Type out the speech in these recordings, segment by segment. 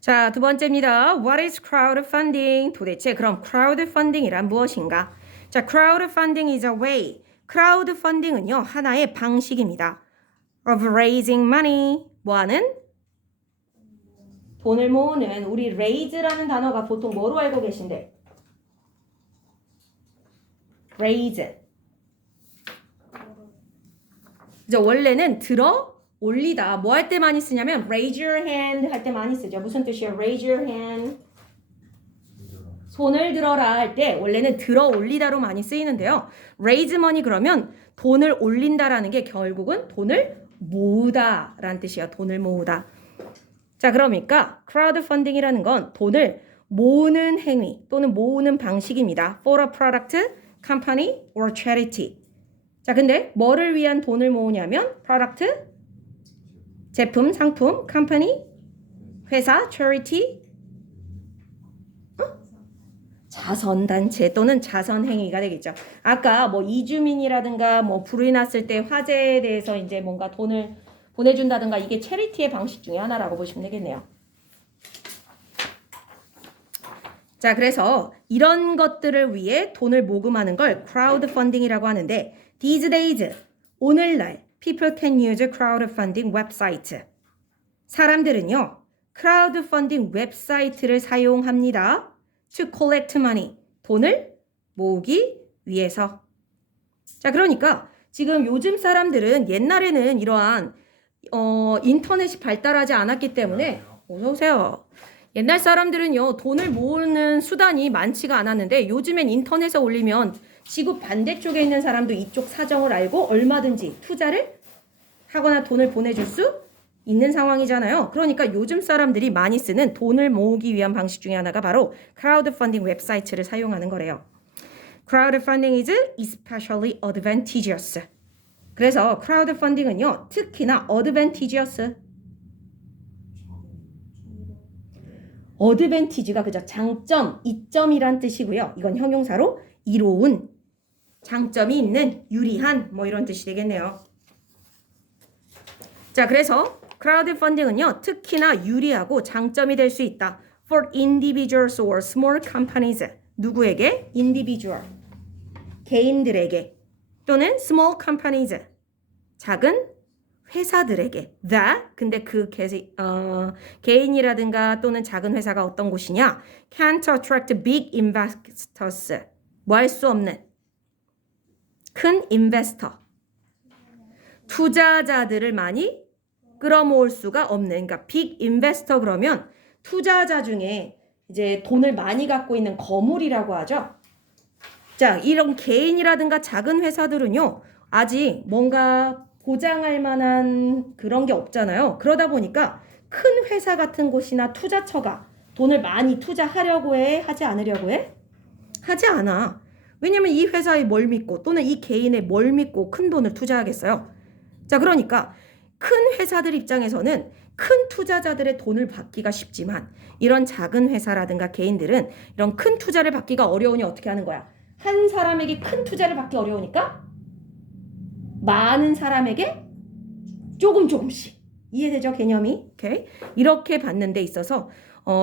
자, 두 번째입니다. What is crowdfunding? 도대체 그럼 crowdfunding이란 무엇인가? 자, crowdfunding is a way. crowdfunding은요, 하나의 방식입니다. of raising money. 뭐하는? 돈을 모으는. 우리 raise라는 단어가 보통 뭐로 알고 계신데? raise. 그죠? 원래는 들어 올리다. 뭐 할 때 많이 쓰냐면 raise your hand 할 때 많이 쓰죠. 무슨 뜻이에요? raise your hand. 손을 들어라 할 때 원래는 들어 올리다로 많이 쓰이는데요. raise money 그러면 돈을 올린다라는 게 결국은 돈을 모으다라는 뜻이에요. 돈을 모으다. 자, 그러니까 crowdfunding이라는 건 돈을 모으는 행위 또는 모으는 방식입니다. for a product, company, or charity. 자, 근데 뭐를 위한 돈을 모으냐면 product, 제품, 상품, company, 회사, charity, 자선단체 또는 자선행위가 되겠죠. 아까 뭐 이주민이라든가 뭐 불이 났을 때 화재에 대해서 이제 뭔가 돈을 보내준다든가 이게 체리티의 방식 중에 하나라고 보시면 되겠네요. 자, 그래서 이런 것들을 위해 돈을 모금하는 걸 crowdfunding이라고 하는데 these days, 오늘날 people can use crowdfunding website. 사람들은요, crowdfunding 웹사이트를 사용합니다. to collect money. 돈을 모으기 위해서. 자, 그러니까 지금 요즘 사람들은 옛날에는 이러한 인터넷이 발달하지 않았기 때문에 어서 오세요. 옛날 사람들은요, 돈을 모으는 수단이 많지가 않았는데 요즘엔 인터넷에 올리면 지구 반대쪽에 있는 사람도 이쪽 사정을 알고 얼마든지 투자를 하거나 돈을 보내줄 수 있는 상황이잖아요. 그러니까 요즘 사람들이 많이 쓰는 돈을 모으기 위한 방식 중에 하나가 바로 crowdfunding 웹사이트를 사용하는 거래요. crowdfunding is especially advantageous. 그래서 crowdfunding은요, 특히나 advantageous. advantage가 그죠? 장점, 이점이란 뜻이고요. 이건 형용사로 이로운, 장점이 있는, 유리한 뭐 이런 뜻이 되겠네요. 자, 그래서 crowdfunding은요, 특히나 유리하고 장점이 될 수 있다. for individuals or small companies. 누구에게? individual. 개인들에게. 또는 small companies. 작은 회사들에게. that. 근데 그 개인이라든가 또는 작은 회사가 어떤 곳이냐? can't attract big investors. 뭐 할 수 없는 큰 인베스터. 투자자들을 많이 끌어모을 수가 없는, 그러니까 빅 인베스터 그러면 투자자 중에 이제 돈을 많이 갖고 있는 거물이라고 하죠. 자, 이런 개인이라든가 작은 회사들은요, 아직 뭔가 보장할 만한 그런 게 없잖아요. 그러다 보니까 큰 회사 같은 곳이나 투자처가 돈을 많이 투자하려고 해? 하지 않으려고 해? 하지 않아. 왜냐면 이 회사에 뭘 믿고 또는 이 개인에 뭘 믿고 큰 돈을 투자하겠어요. 자, 그러니까 큰 회사들 입장에서는 큰 투자자들의 돈을 받기가 쉽지만 이런 작은 회사라든가 개인들은 이런 큰 투자를 받기가 어려우니 어떻게 하는 거야? 한 사람에게 큰 투자를 받기 어려우니까 많은 사람에게 조금씩. 이해되죠? 개념이? 오케이? 이렇게 받는 데 있어서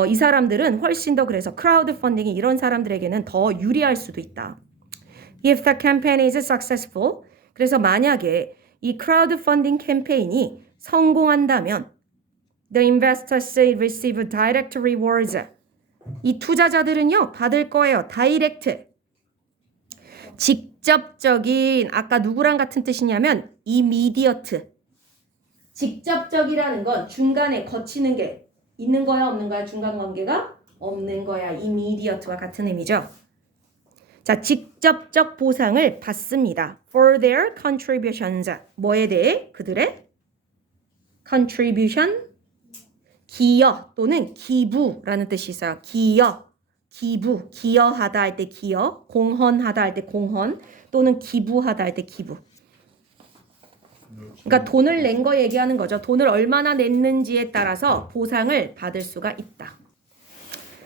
이 사람들은 훨씬 더 그래서 크라우드 펀딩이 이런 사람들에게는 더 유리할 수도 있다. If the campaign is successful, 그래서 만약에 이 크라우드 펀딩 캠페인이 성공한다면 the investors receive direct rewards. 이 투자자들은요, 받을 거예요. 다이렉트. 직접적인, 아까 누구랑 같은 뜻이냐면 immediate. 직접적이라는 건 중간에 거치는 게 있는 거야, 없는 거야? 중간 관계가 없는 거야. immediate와 같은 의미죠. 자, 직접적 보상을 받습니다. For their contributions. 뭐에 대해? 그들의 contribution, 기여 또는 기부라는 뜻이 있어요. 기여, 기부, 기여하다 할 때 기여, 공헌하다 할 때 공헌 또는 기부하다 할 때 기부. 그러니까 돈을 낸 거 얘기하는 거죠. 돈을 얼마나 냈는지에 따라서 보상을 받을 수가 있다.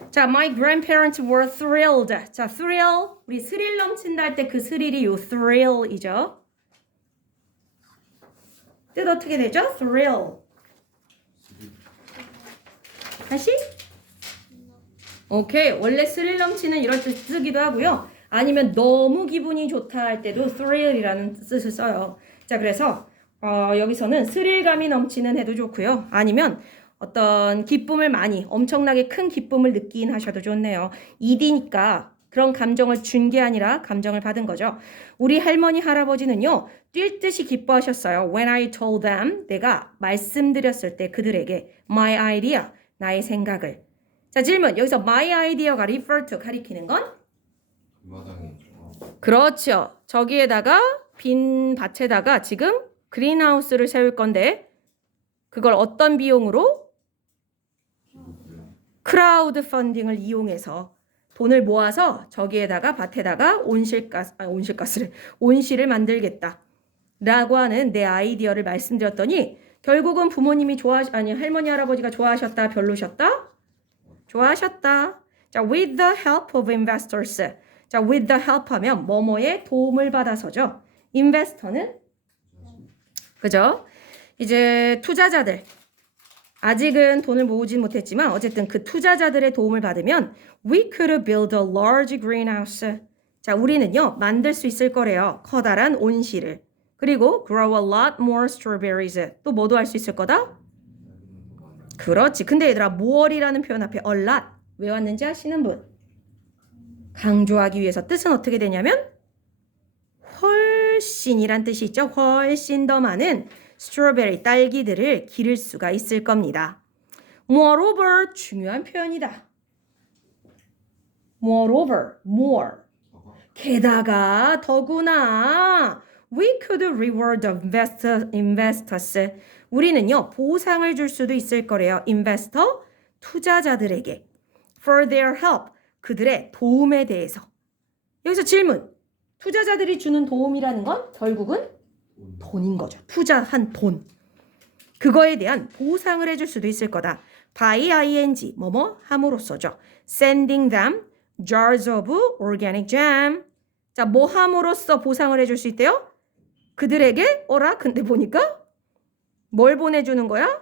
자, my grandparents were thrilled. 자, thrill. 우리 스릴 넘친다 할 때 그 스릴이 요 thrill이죠. 뜻 어떻게 되죠? thrill. 다시? 오케이. 원래 스릴 넘치는 이럴 때 쓰기도 하고요. 아니면 너무 기분이 좋다 할 때도 thrill이라는 뜻을 써요. 자, 그래서 여기서는 스릴감이 넘치는 해도 좋고요. 아니면 어떤 기쁨을 많이, 엄청나게 큰 기쁨을 느낀 하셔도 좋네요. ED니까 그런 감정을 준 게 아니라 감정을 받은 거죠. 우리 할머니, 할아버지는요, 뛸 듯이 기뻐하셨어요. When I told them, 내가 말씀드렸을 때 그들에게 my idea, 나의 생각을. 자, 질문. 여기서 my idea가 refer to 가리키는 건? 그렇죠. 저기에다가 빈 밭에다가 지금 그린하우스를 세울 건데 그걸 어떤 비용으로? 크라우드 펀딩을 이용해서 돈을 모아서 저기에다가 밭에다가 온실을 만들겠다 라고 하는 내 아이디어를 말씀드렸더니 결국은 부모님이 할머니 할아버지가 좋아하셨다 별로셨다? 좋아하셨다. 자, with the help of investors. 자, with the help 하면 뭐뭐의 도움을 받아서죠. investor는 그죠? 이제 투자자들 아직은 돈을 모으진 못했지만 어쨌든 그 투자자들의 도움을 받으면 we could build a large greenhouse. 자, 우리는요 만들 수 있을 거래요. 커다란 온실을. 그리고 grow a lot more strawberries. 또 뭐도 할 수 있을 거다? 그렇지. 근데 얘들아 more이라는 표현 앞에 a lot 왜 왔는지 아시는 분? 강조하기 위해서 뜻은 어떻게 되냐면 훨씬이란 뜻이 있죠. 훨씬 더 많은 스트로베리 딸기들을 기를 수가 있을 겁니다. Moreover 중요한 표현이다. Moreover, more. 게다가 더구나 we could reward investors. 우리는요 보상을 줄 수도 있을 거래요. investor 투자자들에게 for their help 그들의 도움에 대해서. 여기서 질문. 투자자들이 주는 도움이라는 건 결국은 돈인 거죠. 투자한 돈. 그거에 대한 보상을 해줄 수도 있을 거다. by ing 뭐뭐 함으로써죠. sending them jars of organic jam. 자, 뭐 함으로써 보상을 해줄 수 있대요? 그들에게 어라? 근데 보니까 뭘 보내주는 거야?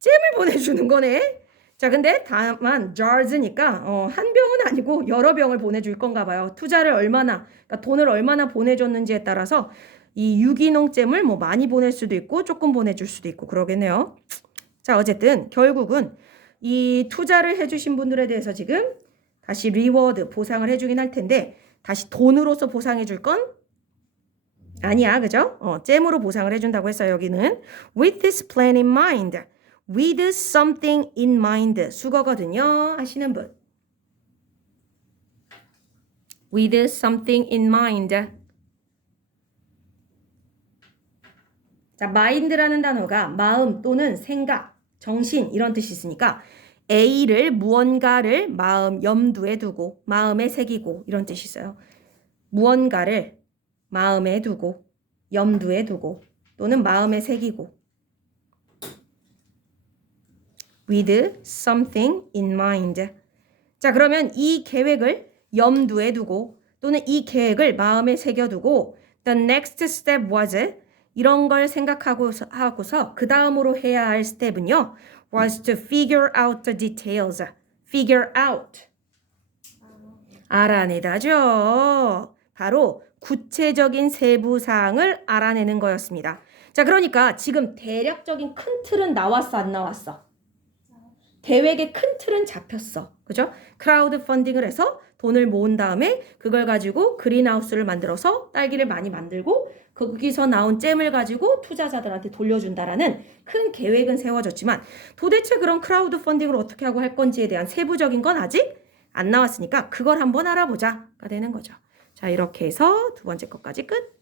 잼을 보내주는 거네. 자, 근데 다만 jars니까 한 병은 아니고 여러 병을 보내줄 건가 봐요. 투자를 얼마나, 그러니까 돈을 얼마나 보내줬는지에 따라서 이 유기농 잼을 뭐 많이 보낼 수도 있고 조금 보내줄 수도 있고 그러겠네요. 자, 어쨌든 결국은 이 투자를 해주신 분들에 대해서 지금 다시 리워드 보상을 해주긴 할 텐데 다시 돈으로서 보상해줄 건 아니야, 그죠? 잼으로 보상을 해준다고 했어요. 여기는 with this plan in mind. with something in mind 수거거든요. 하시는 분. with something in mind. 자, mind라는 단어가 마음 또는 생각, 정신 이런 뜻이 있으니까 A를 무언가를 마음 염두에 두고 마음에 새기고 이런 뜻이 있어요. 무언가를 마음에 두고 염두에 두고 또는 마음에 새기고 with something in mind. 자, 그러면 이 계획을 염두에 두고 또는 이 계획을 마음에 새겨두고 the next step was 이런 걸 생각하고서 그 다음으로 해야 할 스텝은요 was to figure out the details. figure out 알아내다죠. 바로 구체적인 세부 사항을 알아내는 거였습니다. 자, 그러니까 지금 대략적인 큰 틀은 나왔어, 안 나왔어? 계획의 큰 틀은 잡혔어. 그죠? 크라우드 펀딩을 해서 돈을 모은 다음에 그걸 가지고 그린하우스를 만들어서 딸기를 많이 만들고 거기서 나온 잼을 가지고 투자자들한테 돌려준다라는 큰 계획은 세워졌지만 도대체 그런 크라우드 펀딩을 어떻게 하고 할 건지에 대한 세부적인 건 아직 안 나왔으니까 그걸 한번 알아보자가 되는 거죠. 자, 이렇게 해서 두 번째 것까지 끝.